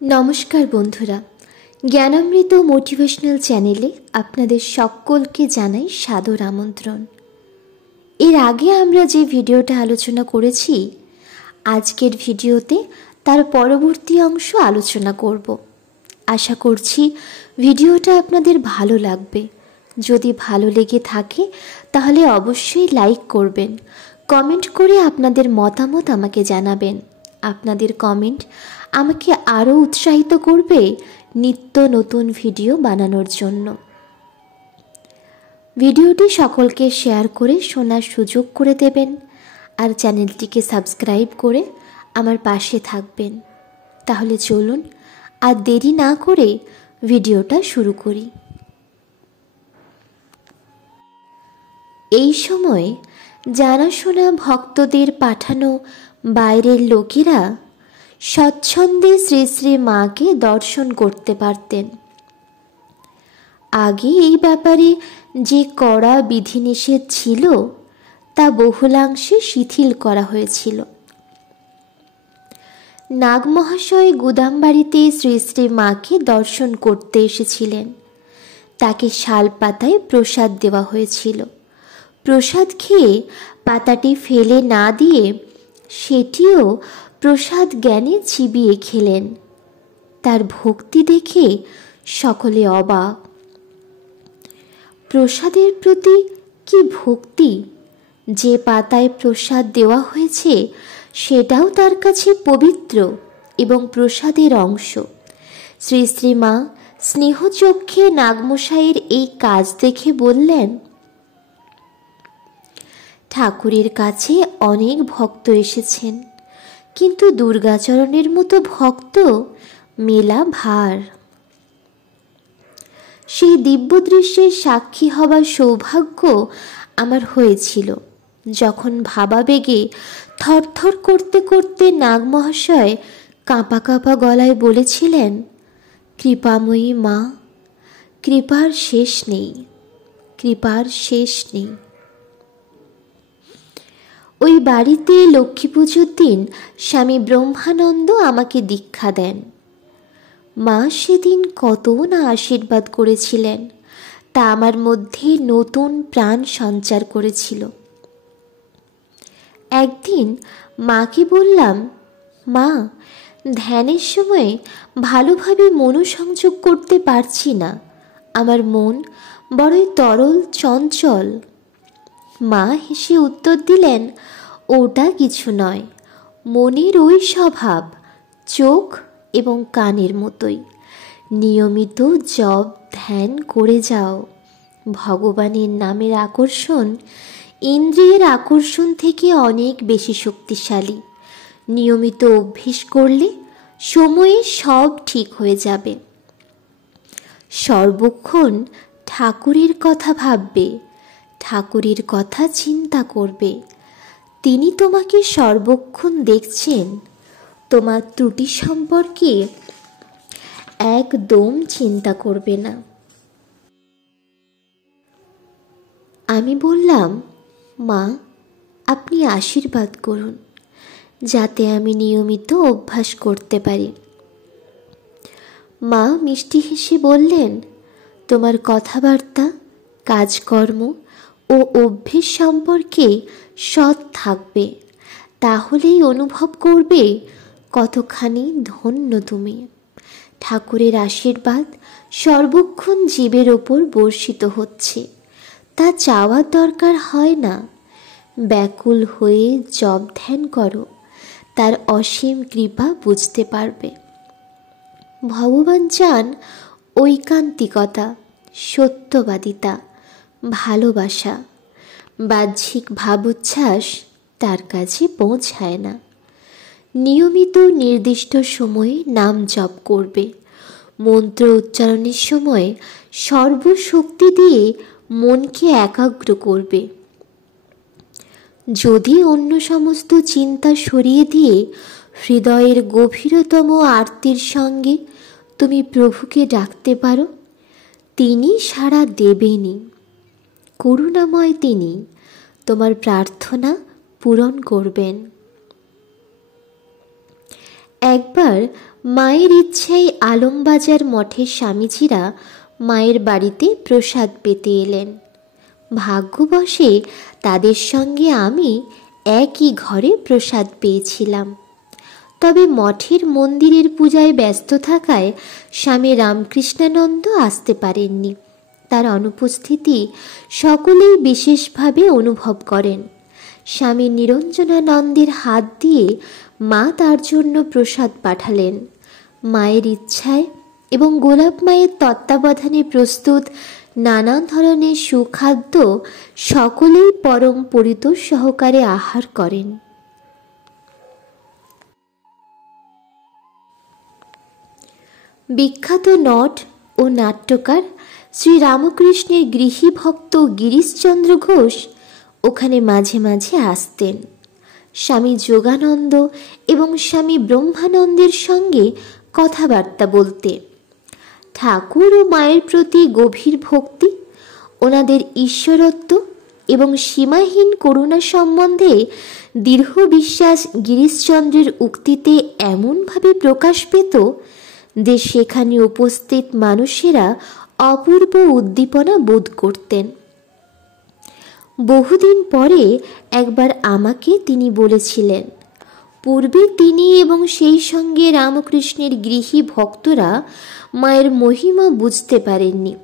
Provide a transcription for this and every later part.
নমস্কার বন্ধুরা, জ্ঞানামৃত মোটিভেশনাল চ্যানেলে আপনাদের সকলকে জানাই সাদর আমন্ত্রণ। এর আগে আমরা যে ভিডিওটা আলোচনা করেছি, আজকের ভিডিওতে তার পরবর্তী অংশ আলোচনা করব। আশা করছি ভিডিওটা আপনাদের ভালো লাগবে। যদি ভালো লেগে থাকে তাহলে অবশ্যই লাইক করবেন, কমেন্ট করে আপনাদের মতামত আমাকে জানাবেন। আপনাদের কমেন্ট আমাকে আরও উৎসাহিত করবে নিত্য নতুন ভিডিও বানানোর জন্য। ভিডিওটি সকলকে শেয়ার করে শোনার সুযোগ করে দেবেন আর চ্যানেলটিকে সাবস্ক্রাইব করে আমার পাশে থাকবেন। তাহলে চলুন আর দেরি না করে ভিডিওটা শুরু করি। এই সময় জানাশোনা ভক্তদের পাঠানো বাইরের লোকেরা স্বচ্ছন্দে শ্রী শ্রী মাকে দর্শন করতে পারতেন। আগে এই ব্যাপারে যে কড়া বিধিনিষেধ ছিল তা বহুলাংশে শিথিল করা হয়েছিল। নাগমহাশয় গুদামবাড়িতে শ্রী শ্রী মাকে দর্শন করতে এসেছিলেন। তাকে শাল পাতায় প্রসাদ দেওয়া হয়েছিল। প্রসাদ খেয়ে পাতাটি ফেলে না দিয়ে সেটিও প্রসাদ জ্ঞানে চিবিয়ে খেলেন। তার ভক্তি দেখে সকলে অবাক। প্রসাদের প্রতি কি ভক্তি! যে পাতায় প্রসাদ দেওয়া হয়েছে সেটাও তার কাছে পবিত্র এবং প্রসাদের অংশ। শ্রী শ্রী মা স্নেহচক্ষে নাগমশাইয়ের এই কাজ দেখে বললেন, ঠাকুরের কাছে অনেক ভক্ত এসেছেন, কিন্তু দুর্গাচরণের মতো ভক্ত মেলা ভার। সেই দিব্য দৃশ্যের সাক্ষী হবার সৌভাগ্য আমার হয়েছিল, যখন ভাবাবেগে থরথর করতে করতে নাগমহাশয় কাঁপা কাঁপা গলায় বলেছিলেন, কৃপাময়ী মা, কৃপার শেষ নেই, কৃপার শেষ নেই। ওই বাড়িতে লক্ষ্মী পুজোর দিন স্বামী ব্রহ্মানন্দ আমাকে দীক্ষা দেন। মা সেদিন কত না আশীর্বাদ করেছিলেন, তা আমার মধ্যে নতুন প্রাণ সঞ্চার করেছিল। একদিন মাকে বললাম, মা, ধ্যানের সময় ভালোভাবে মনোসংযোগ করতে পারছি না, আমার মন বড়ই তরল চঞ্চল। মা হেসে উত্তর দিলেন, ওটা কিছু নয়, মনের ওই স্বভাব চোখ এবং কানের মতোই। নিয়মিত জপ ধ্যান করে যাও। ভগবানের নামের আকর্ষণ ইন্দ্রিয়ের আকর্ষণ থেকে অনেক বেশি শক্তিশালী। নিয়মিত অভ্যেস করলে সময়ে সব ঠিক হয়ে যাবে। সর্বক্ষণ ঠাকুরের কথা ভাববে, ঠাকুরের কথা চিন্তা করবে। তিনি তোমাকে সর্বক্ষণ দেখছেন। তোমার ত্রুটি সম্পর্কে একদম চিন্তা করবে না। আমি বললাম, মা, আপনি আশীর্বাদ করুন যাতে আমি নিয়মিত অভ্যাস করতে পারি। মা মিষ্টি হেসে বললেন, তোমার কথাবার্তা, কাজকর্ম ও অভ্যেস সম্পর্কে সৎ থাকবে, তাহলেই অনুভব করবে কতখানি ধন্য তুমি। ঠাকুরের আশীর্বাদ সর্বক্ষণ জীবের ওপর বর্ষিত হচ্ছে, তা চাওয়ার দরকার হয় না। ব্যাকুল হয়ে জপ ধ্যান করো, তার অসীম কৃপা বুঝতে পারবে। ভগবান চান ঐকান্তিকতা, সত্যবাদিতা, ভালোবাসা। বাহ্যিক ভাবোচ্ছ্বাস তার কাছে পৌঁছায় না। নিয়মিত নির্দিষ্ট সময়ে নাম জপ করবে। মন্ত্র উচ্চারণের সময় সর্বশক্তি দিয়ে মনকে একাগ্র করবে। যদি অন্য সমস্ত চিন্তা সরিয়ে দিয়ে হৃদয়ের গভীরতম আরতির সঙ্গে তুমি প্রভুকে ডাকতে পারো, তিনি সাড়া দেবেনই। করুণাময় তিনি তোমার প্রার্থনা পূরণ করবেন। একবার মায়ের ইচ্ছায় আলমবাজার মঠের স্বামীজিরা মায়ের বাড়িতে প্রসাদ পেতে এলেন। ভাগ্যবশে তাদের সঙ্গে আমি একই ঘরে প্রসাদ পেয়েছিলাম। তবে মঠের মন্দিরের পূজায় ব্যস্ত থাকায় স্বামী রামকৃষ্ণানন্দ আসতে পারেননি। তার অনুপস্থিতি সকলেই বিশেষভাবে অনুভব করেন। স্বামী নিরঞ্জনানন্দের হাত দিয়ে মা তার জন্য প্রসাদ পাঠালেন। মায়ের ইচ্ছায় এবং গোলাপ মায়ের তত্ত্বাবধানে প্রস্তুত নানান ধরনের সুখাদ্য সকলেই পরম পরিতোষ সহকারে আহার করেন। বিখ্যাত নট ও নাট্যকার শ্রী রামকৃষ্ণের গৃহী ভক্ত গিরিশচন্দ্র ঘোষ ওখানে মাঝে মাঝে আসতেন। স্বামী যোগানন্দ এবং স্বামী ব্রহ্মানন্দের সঙ্গে কথাবার্তা বলতে। ঠাকুর ও মায়ের প্রতি গভীর ভক্তি, ওনাদের ঈশ্বরত্ব এবং সীমাহীন করুণা সম্বন্ধে দৃঢ় বিশ্বাস গিরিশচন্দ্রের উক্তিতে এমনভাবে প্রকাশ পেত যে সেখানে উপস্থিত মানুষেরা অপূর্ব উদ্দীপনা বোধ করতেন। বহুদিন পরে একবার আমাকে তিনি বলেছিলেন, পূর্বে তিনি এবং সেই সঙ্গে রামকৃষ্ণের গৃহী ভক্তরা মায়ের মহিমা বুঝতে পারেননি।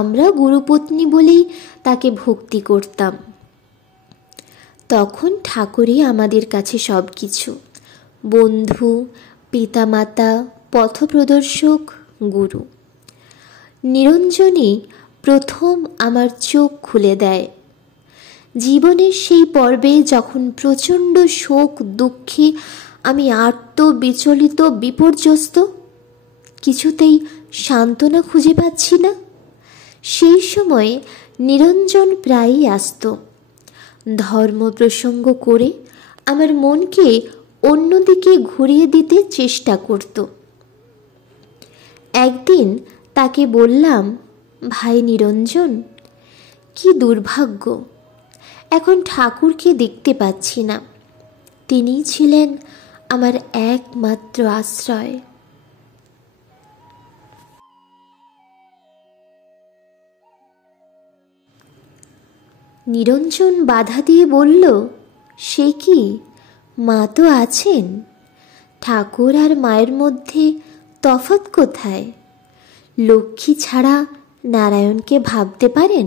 আমরা গুরুপত্নী বলেই তাকে ভক্তি করতাম। তখন ঠাকুরই আমাদের কাছে সব কিছু, বন্ধু, পিতামাতা, পথপ্রদর্শক, গুরু। নিরঞ্জনই প্রথম আমার চোখ খুলে দেয়। জীবনের সেই পর্বে যখন প্রচণ্ড শোক দুঃখে আমি আর্ত, বিচলিত, বিপর্যস্ত, কিছুতেই সান্ত্বনা খুঁজে পাচ্ছি না, সেই সময়ে নিরঞ্জন প্রায়ই আসত। ধর্ম প্রসঙ্গ করে আমার মনকে অন্যদিকে ঘুরিয়ে দিতে চেষ্টা করত। একদিন তাকে বললাম, ভাই নিরঞ্জন, কি দুর্ভাগ্য, এখন ঠাকুরকে দেখতে পাচ্ছি না। তিনিই ছিলেন আমার একমাত্র আশ্রয়। নিরঞ্জন বাধা দিয়ে বলল, সে কি, মা তো আছেন। ঠাকুর আর মায়ের মধ্যে তফাৎ কোথায়? লক্ষ্মী ছাড়া নারায়ণকে ভাবতে পারেন?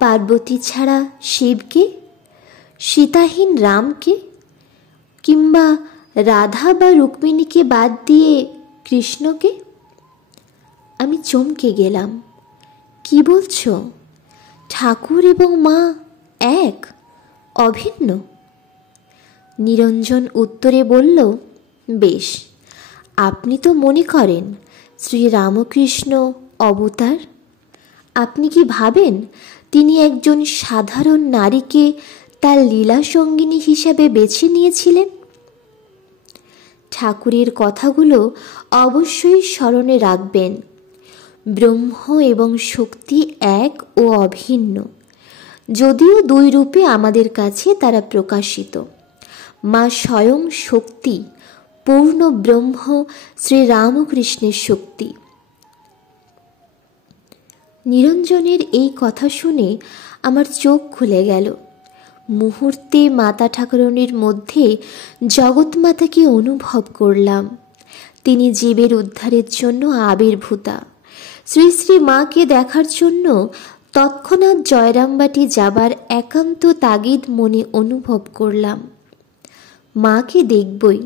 পার্বতী ছাড়া শিবকে? সীতাহীন রামকে? কিংবা রাধা বা রুক্মিণীকে বাদ দিয়ে কৃষ্ণকে? আমি চমকে গেলাম। কি বলছো? ঠাকুর এবং মা এক, অভিন্ন? নিরঞ্জন উত্তরে বলল, বেশ, আপনি তো মনে করেন শ্রী রামকৃষ্ণ অবতার। আপনি কি ভাবেন তিনি একজন সাধারণ নারীকে তার লীলা সঙ্গিনী হিসাবে বেছে নিয়েছিলেন? ঠাকুরের কথাগুলো অবশ্যই স্মরণে রাখবেন। ব্রহ্ম এবং শক্তি এক ও অভিন্ন, যদিও দুই রূপে আমাদের কাছে তারা প্রকাশিত। মা স্বয়ং শক্তি, পূর্ণ ব্রহ্ম শ্রী রামকৃষ্ণের শক্তি। নিরঞ্জনের এই কথা শুনে আমার চোখ খুলে গেল। মুহূর্তে মাতা ঠাকুরানীর মধ্যে জগৎমাতাকে অনুভব করলাম। তিনি জীবের উদ্ধারের জন্য আবির্ভূতা। শ্রী শ্রী মাকে দেখার জন্য তৎক্ষণাৎ জয়রামবাটি যাবার একান্ত তাগিদ মনে অনুভব করলাম। মাকে দেখবই,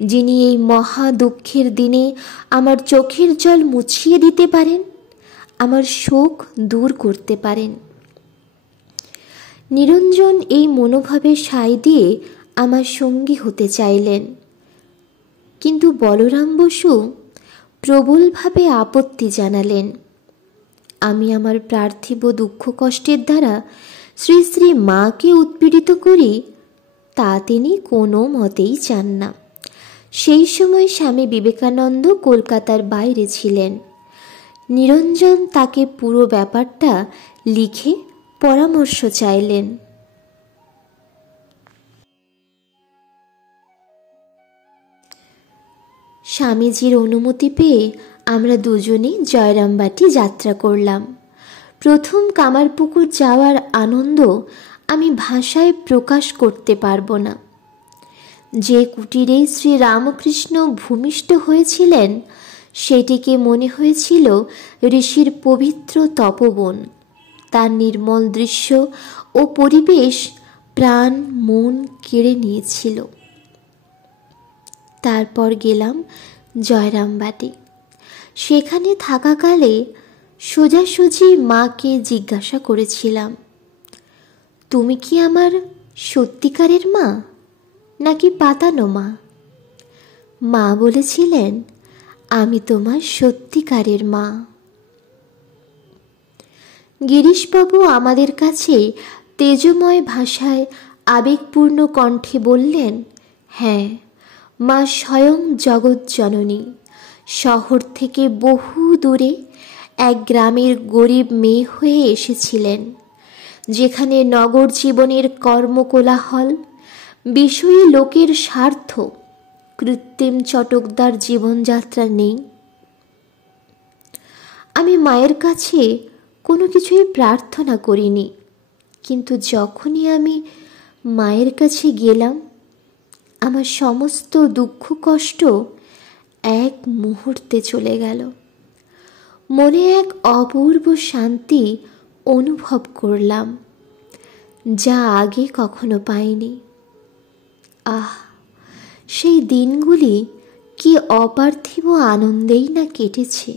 যিনি এই মহা দুঃখের দিনে আমার চোখের জল মুছিয়ে দিতে পারেন, আমার শোক দূর করতে পারেন। নিরঞ্জন এই মনোভাবে সায় দিয়ে আমার সঙ্গী হতে চাইলেন, কিন্তু বলরাম বসু প্রবলভাবে আপত্তি জানালেন। আমি আমার পার্থিব দুঃখ কষ্টের দ্বারা শ্রী শ্রী মাকে উৎপীড়িত করি, তা তিনি কোনো মতেই চান না। সেই সময় স্বামী বিবেকানন্দ কলকাতার বাইরে ছিলেন। নিরঞ্জন তাকে পুরো ব্যাপারটা লিখে পরামর্শ চাইলেন। স্বামীজির অনুমতি পেয়ে আমরা দুজনেই জয়রামবাটি যাত্রা করলাম। প্রথম কামারপুকুর যাওয়ার আনন্দ আমি ভাষায় প্রকাশ করতে পারবো না। যে কুটিরেই শ্রী রামকৃষ্ণ ভূমিষ্ঠ হয়েছিলেন সেটিকে মনে হয়েছিল ঋষির পবিত্র তপবন। তার নির্মল দৃশ্য ও পরিবেশ প্রাণ মন কেড়ে নিয়েছিল। তারপর গেলাম জয়রামবাটি। সেখানে থাকাকালে সোজাসুজি মাকে জিজ্ঞাসা করেছিলাম, তুমি কি আমার সত্যিকারের মা নাকি পাতানো মা? মা বলেছিলেন, আমি তোমার সত্যিকারের মা। গিরিশবাবু আমাদের কাছে তেজময় ভাষায় আবেগপূর্ণ কণ্ঠে বললেন, হ্যাঁ, মা স্বয়ং জগৎজননী শহর থেকে বহু দূরে এক গ্রামের গরিব মেয়ে হয়ে এসেছিলেন, যেখানে নগর জীবনের কর্মকোলাহল, বিষয়ী লোকের স্বার্থ, কৃত্রিম চটকদার জীবনযাত্রা নেই। আমি মায়ের কাছে কোনো কিছুই প্রার্থনা করিনি, কিন্তু যখনই আমি মায়ের কাছে গেলাম আমার সমস্ত দুঃখ কষ্ট এক মুহূর্তে চলে গেল। মনে এক অপূর্ব শান্তি অনুভব করলাম, যা আগে কখনো পাইনি। আহ, সেই দিনগুলি কি অপার্থিব আনন্দেই না কেটেছে।